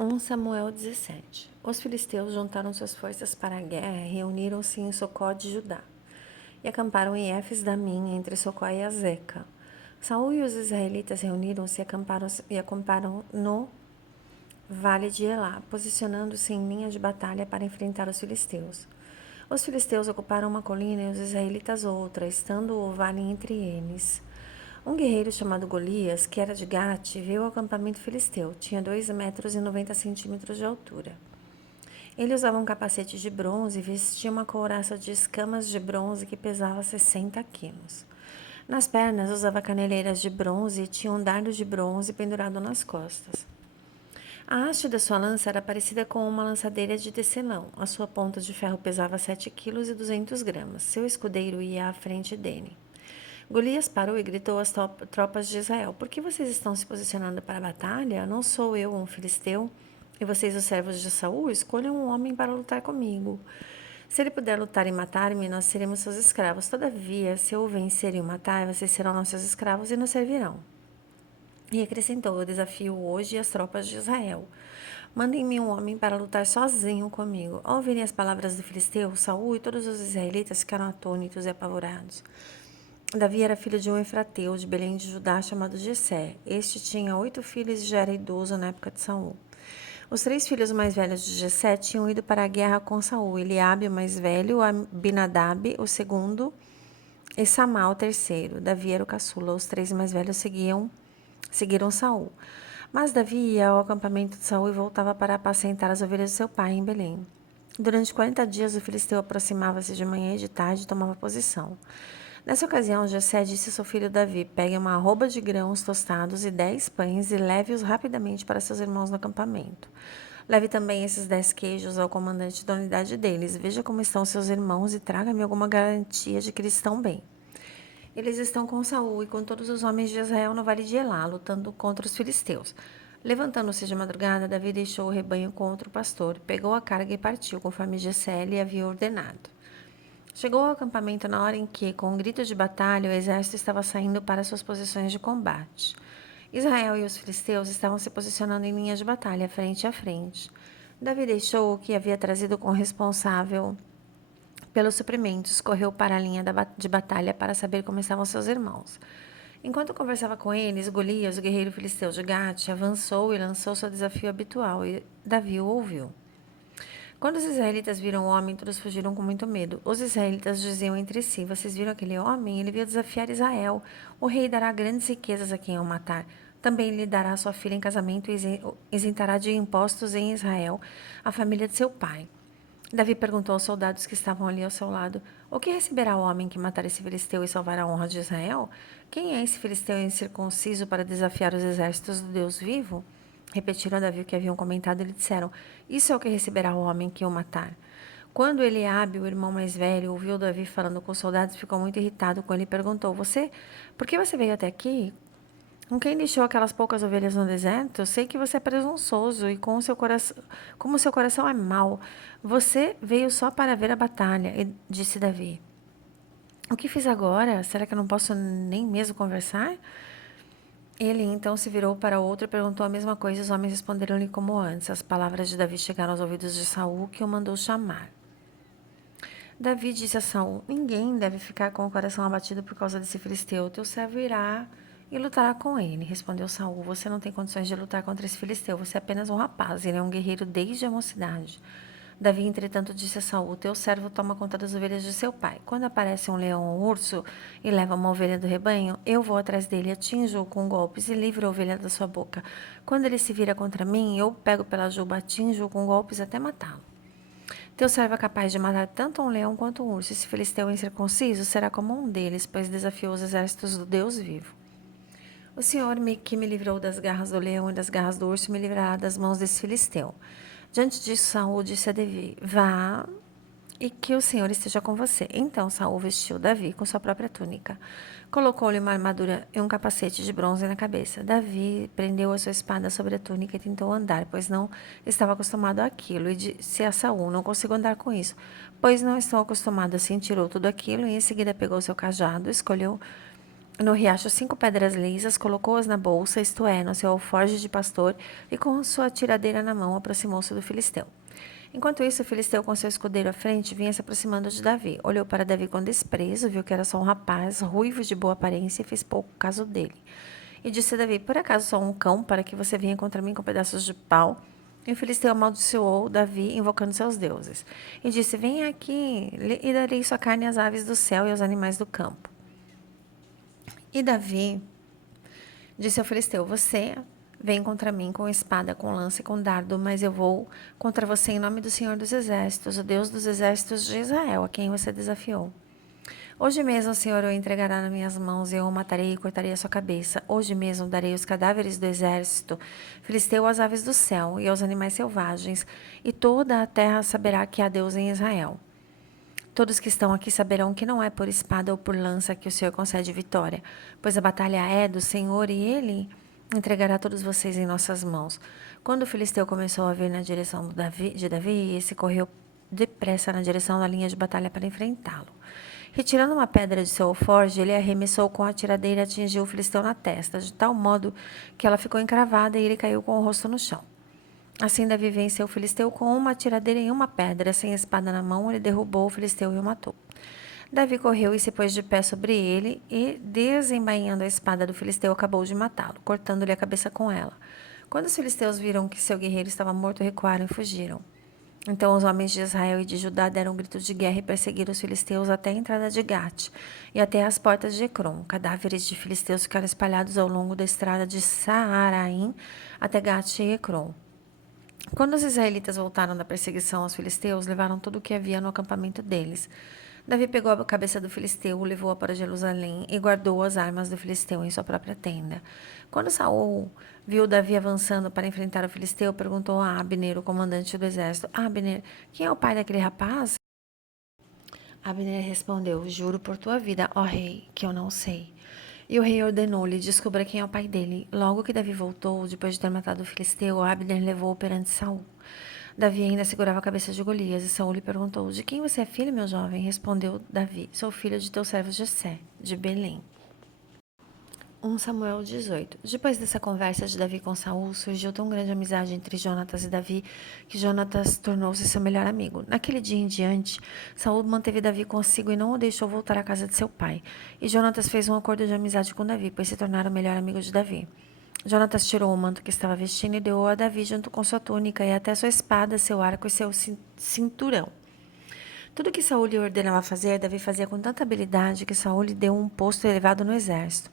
1 Samuel 17. Os filisteus juntaram suas forças para a guerra e reuniram-se em Socó de Judá, e acamparam em Éfes-Damim, entre Socó e Azeca. Saul e os israelitas reuniram-se e acamparam no vale de Elá, posicionando-se em linha de batalha para enfrentar os filisteus. Os filisteus ocuparam uma colina e os israelitas outra, estando o vale entre eles. Um guerreiro chamado Golias, que era de Gate, veio ao acampamento filisteu. Tinha 2,90 m de altura. Ele usava um capacete de bronze e vestia uma couraça de escamas de bronze que pesava 60 quilos. Nas pernas usava caneleiras de bronze e tinha um dardo de bronze pendurado nas costas. A haste da sua lança era parecida com uma lançadeira de tecelão. A sua ponta de ferro pesava 7,2 kg. Seu escudeiro ia à frente dele. Golias parou e gritou às tropas de Israel: Por que vocês estão se posicionando para a batalha? Não sou eu um filisteu? E vocês, os servos de Saul, escolham um homem para lutar comigo. Se ele puder lutar e matar-me, nós seremos seus escravos. Todavia, se eu o vencer e o matar, vocês serão nossos escravos e nos servirão. E acrescentou: Eu desafio hoje as tropas de Israel. Mandem-me um homem para lutar sozinho comigo. Ao ouvirem as palavras do filisteu, Saul e todos os israelitas ficaram atônitos e apavorados. Davi era filho de um efrateu de Belém de Judá chamado Jessé. Este tinha 8 filhos e já era idoso na época de Saul. Os 3 filhos mais velhos de Jessé tinham ido para a guerra com Saul: Eliabe, o mais velho, Abinadab, o segundo, e Samá, o terceiro. Davi era o caçula. Os 3 mais velhos seguiram Saul. Mas Davi ia ao acampamento de Saul e voltava para apacentar as ovelhas de seu pai em Belém. Durante 40 dias, o filisteu aproximava-se de manhã e de tarde e tomava posição. Nessa ocasião, Jessé disse ao seu filho Davi: Pegue uma arroba de grãos tostados e 10 pães e leve-os rapidamente para seus irmãos no acampamento. Leve também esses 10 queijos ao comandante da unidade deles. Veja como estão seus irmãos e traga-me alguma garantia de que eles estão bem. Eles estão com Saul e com todos os homens de Israel no vale de Elá, lutando contra os filisteus. Levantando-se de madrugada, Davi deixou o rebanho com outro pastor, pegou a carga e partiu, conforme Jessé lhe havia ordenado. Chegou ao acampamento na hora em que, com um grito de batalha, o exército estava saindo para suas posições de combate. Israel e os filisteus estavam se posicionando em linha de batalha, frente a frente. Davi deixou o que havia trazido com o responsável pelos suprimentos, correu para a linha de batalha para saber como estavam seus irmãos. Enquanto conversava com eles, Golias, o guerreiro filisteu de Gate, avançou e lançou seu desafio habitual, e Davi o ouviu. Quando os israelitas viram o homem, todos fugiram com muito medo. Os israelitas diziam entre si: Vocês viram aquele homem? Ele veio desafiar Israel. O rei dará grandes riquezas a quem o matar. Também lhe dará sua filha em casamento e isentará de impostos em Israel a família de seu pai. Davi perguntou aos soldados que estavam ali ao seu lado: O que receberá o homem que matar esse filisteu e salvar a honra de Israel? Quem é esse filisteu incircunciso para desafiar os exércitos do Deus vivo? Repetiram a Davi o que haviam comentado e lhe disseram: Isso é o que receberá o homem que o matar. Quando Eliabe, o irmão mais velho, ouviu Davi falando com os soldados, ficou muito irritado com ele e perguntou: Por que você veio até aqui? Com quem deixou aquelas poucas ovelhas no deserto? Eu sei que você é presunçoso e como seu coração é mau. Você veio só para ver a batalha, disse Davi. O que fiz agora? Será que eu não posso nem mesmo conversar? Ele então se virou para outro e perguntou a mesma coisa. Os homens responderam-lhe como antes. As palavras de Davi chegaram aos ouvidos de Saul, que o mandou chamar. Davi disse a Saul: Ninguém deve ficar com o coração abatido por causa desse filisteu. Teu servo irá e lutará com ele. Respondeu Saul: Você não tem condições de lutar contra esse filisteu. Você é apenas um rapaz. Ele é um guerreiro desde a mocidade. Davi, entretanto, disse a Saul: Teu servo toma conta das ovelhas de seu pai. Quando aparece um leão ou um urso e leva uma ovelha do rebanho, eu vou atrás dele, atinjo-o com golpes e livro a ovelha da sua boca. Quando ele se vira contra mim, eu pego pela juba, atinjo-o com golpes até matá-lo. Teu servo é capaz de matar tanto um leão quanto um urso. Esse filisteu incircunciso será como um deles, pois desafiou os exércitos do Deus vivo. O Senhor que me livrou das garras do leão e das garras do urso me livrará das mãos desse filisteu. Diante disso, Saul disse a Davi: Vá e que o Senhor esteja com você. Então Saul vestiu Davi com sua própria túnica. Colocou-lhe uma armadura e um capacete de bronze na cabeça. Davi prendeu a sua espada sobre a túnica e tentou andar, pois não estava acostumado àquilo. E disse a Saul: Não consigo andar com isso, pois não estou acostumado assim. Tirou tudo aquilo e em seguida pegou seu cajado, escolheu no riacho 5 pedras lisas, colocou-as na bolsa, isto é, no seu alforje de pastor, e com sua tiradeira na mão aproximou-se do filisteu. Enquanto isso, o filisteu, com seu escudeiro à frente, vinha se aproximando de Davi. Olhou para Davi com desprezo, viu que era só um rapaz, ruivo de boa aparência, e fez pouco caso dele. E disse a Davi: por acaso sou um cão para que você venha contra mim com pedaços de pau? E o filisteu amaldiçoou Davi, invocando seus deuses. E disse: venha aqui, e darei sua carne às aves do céu e aos animais do campo. E Davi disse ao filisteu: você vem contra mim com espada, com lança e com dardo, mas eu vou contra você em nome do Senhor dos Exércitos, o Deus dos Exércitos de Israel, a quem você desafiou. Hoje mesmo o Senhor o entregará nas minhas mãos, e eu o matarei e cortarei a sua cabeça. Hoje mesmo darei os cadáveres do exército filisteu às aves do céu e aos animais selvagens, e toda a terra saberá que há Deus em Israel. Todos que estão aqui saberão que não é por espada ou por lança que o Senhor concede vitória, pois a batalha é do Senhor e Ele entregará todos vocês em nossas mãos. Quando o filisteu começou a vir na direção de Davi, esse correu depressa na direção da linha de batalha para enfrentá-lo. Retirando uma pedra de seu alforje, ele arremessou com a tiradeira e atingiu o filisteu na testa, de tal modo que ela ficou encravada e ele caiu com o rosto no chão. Assim Davi venceu o filisteu com uma tiradeira e uma pedra. Sem espada na mão, ele derrubou o filisteu e o matou. Davi correu e se pôs de pé sobre ele e, desembainhando a espada do filisteu, acabou de matá-lo, cortando-lhe a cabeça com ela. Quando os filisteus viram que seu guerreiro estava morto, recuaram e fugiram. Então os homens de Israel e de Judá deram um grito de guerra e perseguiram os filisteus até a entrada de Gate e até as portas de Ecrom. Cadáveres de filisteus ficaram espalhados ao longo da estrada de Saaraim até Gate e Ecrom. Quando os israelitas voltaram da perseguição aos filisteus, levaram tudo o que havia no acampamento deles. Davi pegou a cabeça do filisteu, levou-a para Jerusalém e guardou as armas do filisteu em sua própria tenda. Quando Saul viu Davi avançando para enfrentar o filisteu, perguntou a Abner, o comandante do exército: Abner, quem é o pai daquele rapaz? Abner respondeu: juro por tua vida, ó rei, que eu não sei. E o rei ordenou-lhe: descubra quem é o pai dele. Logo que Davi voltou, depois de ter matado o filisteu, Abner levou-o perante Saul. Davi ainda segurava a cabeça de Golias, e Saul lhe perguntou: de quem você é filho, meu jovem? Respondeu Davi: sou filho de teu servo Jessé, de Belém. 1 Samuel 18. Depois dessa conversa de Davi com Saul, surgiu tão grande amizade entre Jonatas e Davi que Jonatas tornou-se seu melhor amigo. Naquele dia em diante, Saul manteve Davi consigo e não o deixou voltar à casa de seu pai. E Jonatas fez um acordo de amizade com Davi, pois se tornaram o melhor amigo de Davi. Jonatas tirou o manto que estava vestindo e deu-o a Davi junto com sua túnica e até sua espada, seu arco e seu cinturão. Tudo que Saul lhe ordenava fazer, Davi fazia com tanta habilidade que Saul lhe deu um posto elevado no exército.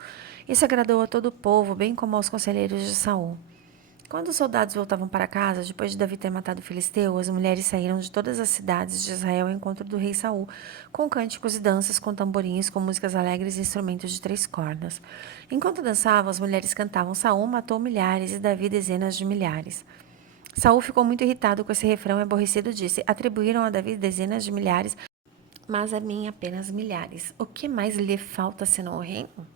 Isso agradou a todo o povo, bem como aos conselheiros de Saul. Quando os soldados voltavam para casa, depois de Davi ter matado o filisteu, as mulheres saíram de todas as cidades de Israel ao encontro do rei Saul, com cânticos e danças, com tamborins, com músicas alegres e instrumentos de 3 cordas. Enquanto dançavam, as mulheres cantavam: Saul matou milhares e Davi dezenas de milhares. Saul ficou muito irritado com esse refrão e aborrecido disse: atribuíram a Davi dezenas de milhares, mas a mim apenas milhares. O que mais lhe falta senão o reino?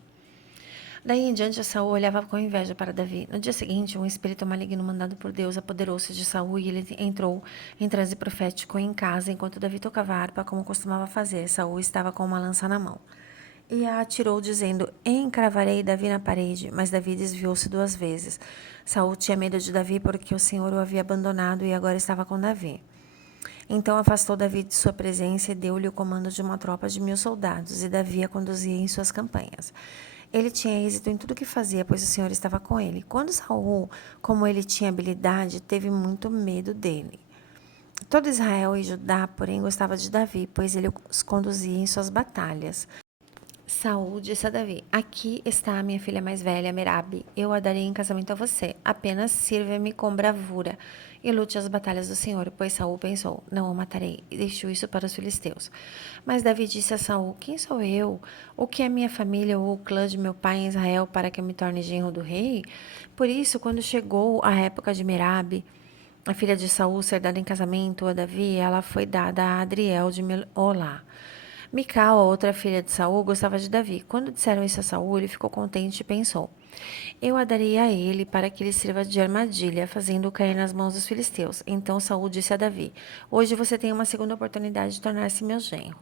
Daí em diante, Saul olhava com inveja para Davi. No dia seguinte, um espírito maligno mandado por Deus apoderou-se de Saul e ele entrou em transe profético em casa enquanto Davi tocava harpa, como costumava fazer. Saul estava com uma lança na mão. E a atirou, dizendo: encravarei Davi na parede. Mas Davi desviou-se 2 vezes. Saul tinha medo de Davi porque o Senhor o havia abandonado e agora estava com Davi. Então afastou Davi de sua presença e deu-lhe o comando de uma tropa de 1000 soldados, e Davi a conduzia em suas campanhas. Ele tinha êxito em tudo que fazia, pois o Senhor estava com ele. Quando Saul, como ele tinha habilidade, teve muito medo dele. Todo Israel e Judá, porém, gostava de Davi, pois ele os conduzia em suas batalhas. Saul disse a Davi: aqui está a minha filha mais velha, Merabe. Eu a darei em casamento a você. Apenas sirva-me com bravura e lute as batalhas do Senhor. Pois Saul pensou: não o matarei, e deixou isso para os filisteus. Mas Davi disse a Saul: quem sou eu? O que é minha família ou o clã de meu pai em Israel para que eu me torne genro do rei? Por isso, quando chegou a época de Merabe, a filha de Saul, ser dada em casamento a Davi, ela foi dada a Adriel de Olá. Mical, a outra filha de Saul, gostava de Davi. Quando disseram isso a Saul, ele ficou contente e pensou: eu a darei a ele para que ele sirva de armadilha, fazendo-o cair nas mãos dos filisteus. Então Saul disse a Davi: hoje você tem uma segunda oportunidade de tornar-se meu genro.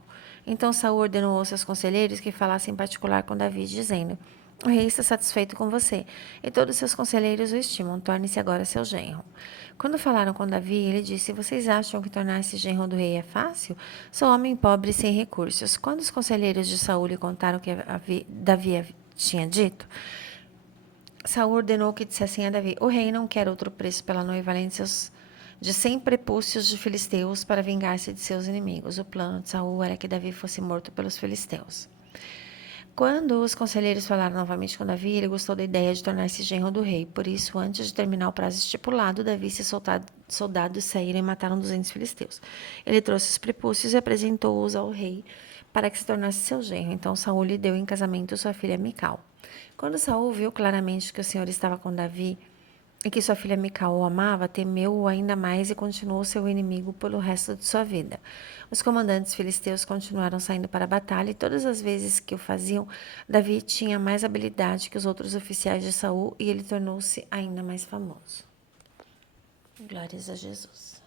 Então Saul ordenou aos seus conselheiros que falassem em particular com Davi, dizendo: o rei está satisfeito com você, e todos seus conselheiros o estimam. Torne-se agora seu genro. Quando falaram com Davi, ele disse: vocês acham que tornar-se genro do rei é fácil? Sou homem pobre e sem recursos. Quando os conselheiros de Saul lhe contaram o que Davi tinha dito, Saul ordenou que dissessem a Davi: o rei não quer outro preço pela noiva além de 100 prepúcios de filisteus para vingar-se de seus inimigos. O plano de Saul era que Davi fosse morto pelos filisteus. Quando os conselheiros falaram novamente com Davi, ele gostou da ideia de tornar-se genro do rei. Por isso, antes de terminar o prazo estipulado, Davi e seus soldados saíram e mataram 200 filisteus. Ele trouxe os prepúcios e apresentou-os ao rei para que se tornasse seu genro. Então Saul lhe deu em casamento sua filha Mical. Quando Saul viu claramente que o Senhor estava com Davi e que sua filha Mical o amava, temeu-o ainda mais e continuou seu inimigo pelo resto de sua vida. Os comandantes filisteus continuaram saindo para a batalha e todas as vezes que o faziam, Davi tinha mais habilidade que os outros oficiais de Saul e ele tornou-se ainda mais famoso. Glórias a Jesus.